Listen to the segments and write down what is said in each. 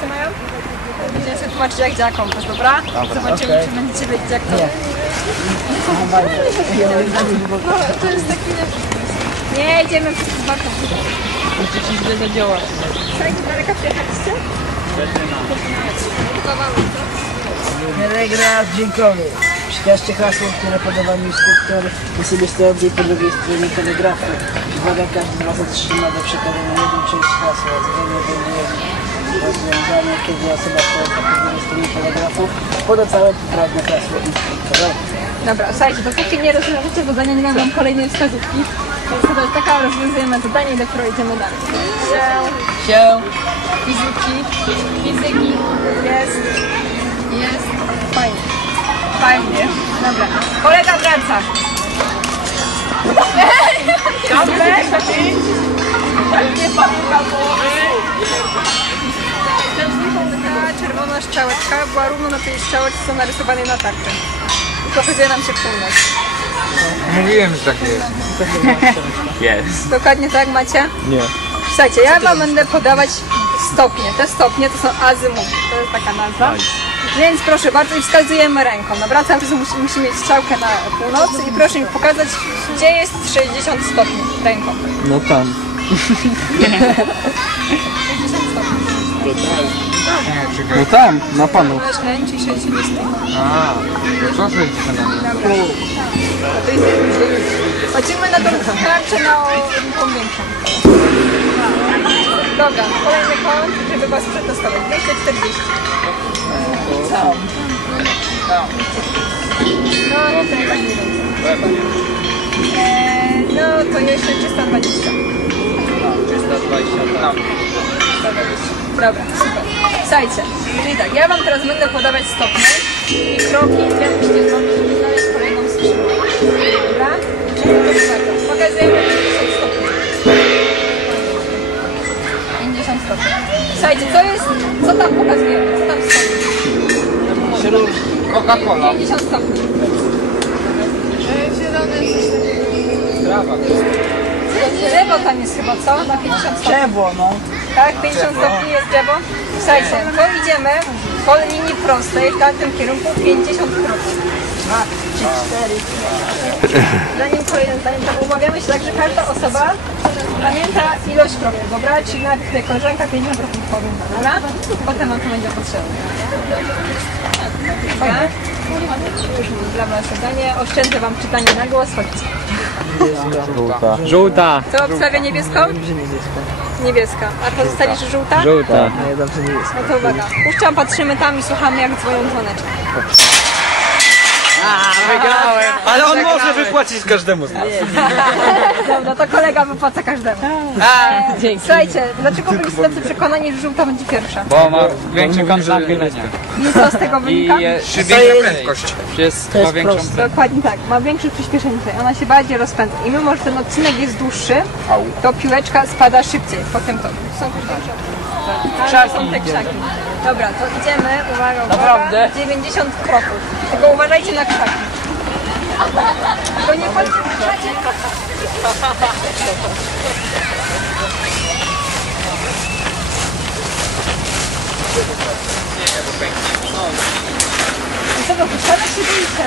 Co mają? Będziemy sobie tłumaczyć jak działa kompas, dobra? Zobaczymy, czy będziecie wiedzieć jak to... No, to jest taki lepszy. Nie, idziemy przez warto. Czy ci źle zadziała? Słuchajcie, daleka przyjechaliście? Telegraf dźwiękowy. Przekażcie hasło, które podawał mi instruktor i sobie stoi po drugiej stronie telegrafu. Uwaga, każdy z Was otrzyma do przekazania jedną część hasła. Zgodnie będzie rozwiązane, kiedy osoba stoi po drugiej stronie telegrafu poda całe poprawne hasło instruktorowi. Dobra, słuchajcie, dopóki nie rozwiążecie zadania, nie dam wam kolejnej wskazówki. Więc to jest taka, rozwiązujemy zadanie i dopiero idziemy dalej. Się. Fizyki. Fizyki. Jest. Jest. Fajnie. Fajnie. Dobra. Kolega wraca. Dobrze. Nie pamięta Ta czerwona strzałeczka była równo na tej strzałeczce co narysowanej na tarczy. I pokazuje nam się północ. Mówiłem, że tak jest. Jest. Dokładnie tak macie? Nie. Słuchajcie, ja wam będę podawać stopnie. Te stopnie to są azymuty. To jest taka nazwa. Więc proszę bardzo i wskazujemy ręką. Dobra, cały czas musi, musi mieć strzałkę na północy i proszę mi pokazać, gdzie jest 60 stopni ręką. No tam. 60 stopni. No tam, na panu. Masz i 60 stopni. A, to co 60 na mnie? Dobra. A to jest Patrzymy na tą tarczę na tą większą. Dobra, kolejny kąt, żeby was przetestować. 240. No, tutaj tak mniej więcej. Eee, no to jeszcze 320. 320 tam. Dobra, super. Słuchajcie, czyli tak, ja wam teraz będę podawać stopnie i kroki, które musicie zrobić, żeby znaleźć kolejną skrzydło. Dobra? Czyli bardzo, pokazujemy 50 stopni. 50 stopni. Słuchajcie, co jest, co tam pokazujemy? Co tam stoi? Coca-Cola. 50 stopni. Trawa. Drzewo tam jest chyba, co? Na 50 stopni. Drzewo, no. Tak, 50 stopni jest drzewo. Słuchajcie, to idziemy po linii prostej w tamtym kierunku 50 kroków. Dwa, trzy, cztery. Zanim to umawiamy się tak, że każda osoba pamięta ilość kroków, dobra? Czyli najpierw koleżanka 50 kroków powiem, dobra? Potem wam to będzie potrzebne. Dobra? Już dla was zadanie. Oszczędzę wam czytanie na głos, chodźcie. Żółta. Żółta. To obstawia niebieską? Niebieska. A pozostali, że żółta? Żółta. No to uwaga. Puszczam, patrzymy tam i słuchamy jak dzwonią dzwoneczki. Wygrałem. Ale on może wypłacić każdemu z nas. Dobra, to kolega wypłaca każdemu. Dzięki. Słuchajcie, dlaczego byliście tacy przekonani, że żółta będzie pierwsza? Bo ma większy kąt nachylenia. I co z tego wynika? Czy większa prędkość? Jest ma większą proste. Dokładnie tak, ma większe przyspieszenie tutaj, ona się bardziej rozpędza. I mimo, że ten odcinek jest dłuższy, to piłeczka spada szybciej po tym toku. Są większe krzaki. Są te krzaki. Dobra, to idziemy, uwaga, uwaga, Naprawdę? 90 kroków. Tylko uważajcie na krzaki. Tylko nie patrzcie w krzaki. I co, wypuszczamy się boicie?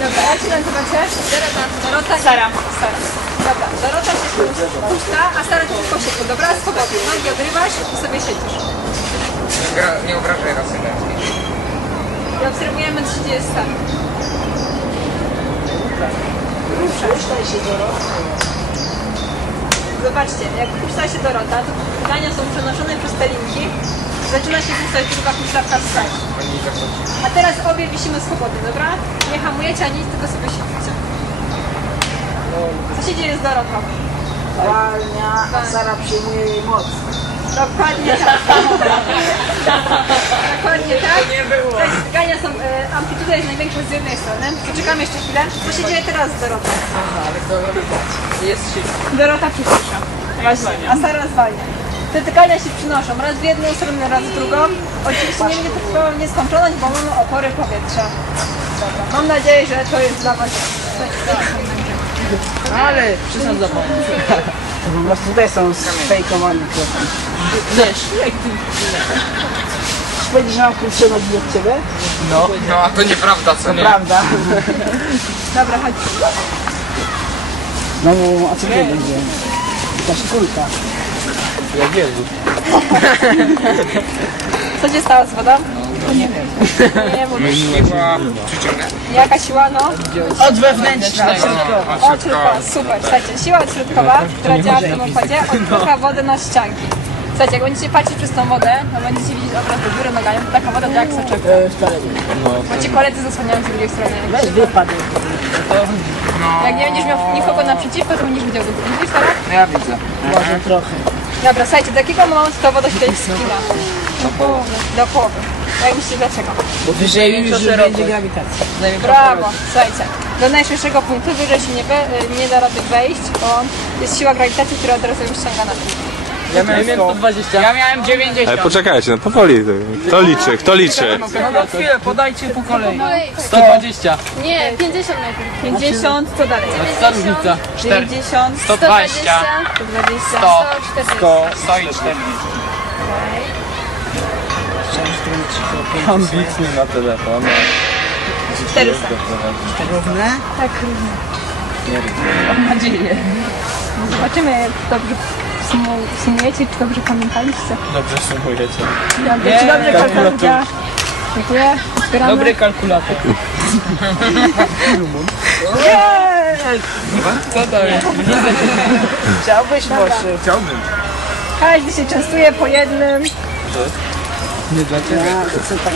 Dobra, jak się nazywacie? Dorota. Dorota. Sara. Sara. Dobra, Dorota się puszcza, a Sara ci tylko się dobra? Swobodnie. Nogi odrywasz i sobie siedzisz. Nie, obrażaj rasy męskiej. I obserwujemy, co się dzieje z. Puszczaj się do Zobaczcie, jak puszcza się Dorota, to pytania są przenoszone przez te linki. Zaczyna się puszczać druga huśtawka z Sarą. A teraz obie wisimy swobodnie, dobra? Nie hamujecie ani nic, tylko sobie siedzicie. Co się dzieje z Dorotą? Zwalnia, a Sara przyjmuje jej moc. Dokładnie tak. Dokładnie tak. Nie było. Zgania są, e, amplituda jest największa z jednej strony. Poczekamy jeszcze chwilę. Co się dzieje teraz z Dorotą? Jest silny. Dorota przyspiesza. Właśnie. A Sara zwalnia. Te tykania się przynoszą raz w jedną stronę, raz w drugą. Oczywiście nie będzie to trwało w nieskończoność, bo mamy opory powietrza. Dobra. Mam nadzieję, że to jest dla Was. Ale przesadzam. To po prostu tutaj są sfejkowane kroki. Wiesz, jak ty... Czy powiedzieć, że mam krótsze nogi od ciebie? No a to nieprawda, co nie? Prawda. Dobra, chodź. No bo, a co to będzie? Jakaś kulka. Co się stało z wodą? Nie wiem. Nie mówię. Siła przyciąga. Jaka siła, no? Od wewnętrznej. Odśrodkowa, super. Słuchajcie, siła odśrodkowa, która działa w tym układzie, odpycha wodę na ścianki. Słuchajcie, jak będziecie patrzeć przez tą wodę, to będziecie widzieć obraz do góry nogami, to taka woda to jak soczewka. E, nie. Bo ci koledzy zasłaniają z drugiej strony. Weź wypadł. Jak nie będziesz miał nikogo naprzeciwko, to będziesz widział do góry. Widzisz teraz? No ja widzę. Może trochę. Dobra, słuchajcie, do jakiego momentu ta woda się tutaj wspina? Do połowy. Do połowy. Jak myślicie dlaczego? Bo wyżej już będzie grawitacja. Brawo, słuchajcie. Do najszerszego punktu wyżej się nie, we, nie da rady wejść, bo jest siła grawitacji, która od razu już ściąga na dół. Ja miałem 120. Ja miałem 90. Ale poczekajcie, no powoli. Kto liczy? Kto liczy? No chwilę, podajcie po kolei. 120. Nie, 50 najpierw. 50, co dalej? Co różnica? 90, 120. 120, 100. 140. 100. 100 i 40. Ambitny na telefon. 400. Równe? Tak, równo. Mam nadzieję. No Zobaczymy, jak dobrze sumu- sumujecie, czy dobrze pamiętaliście. Dobrze sumujecie. Dobrze, czy dobrze kalkulacja? Dziękuję. Otwieramy. Dobry kalkulator. Chciałbyś może. Chciałbym. Każdy się częstuje po jednym. Ja, to co tak...